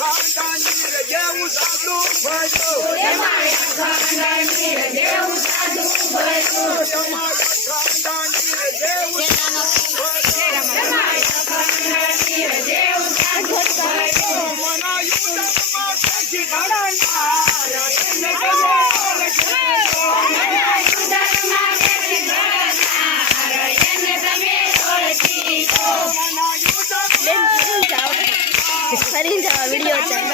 ખાનદાની દેવ સાધુ ભયો.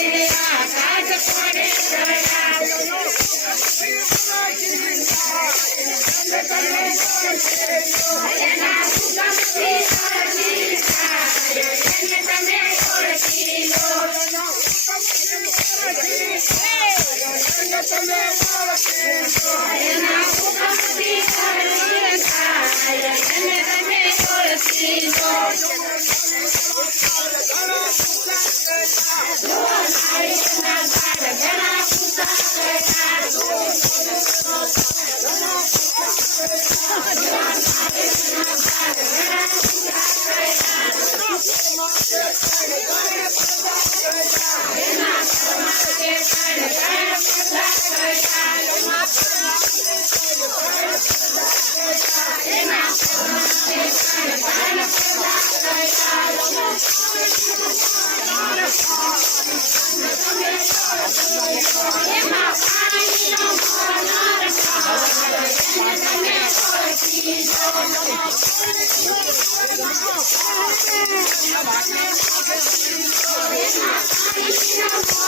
Yeah. Yeah. Krishna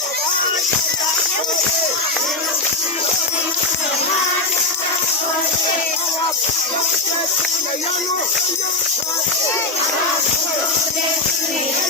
Yeah.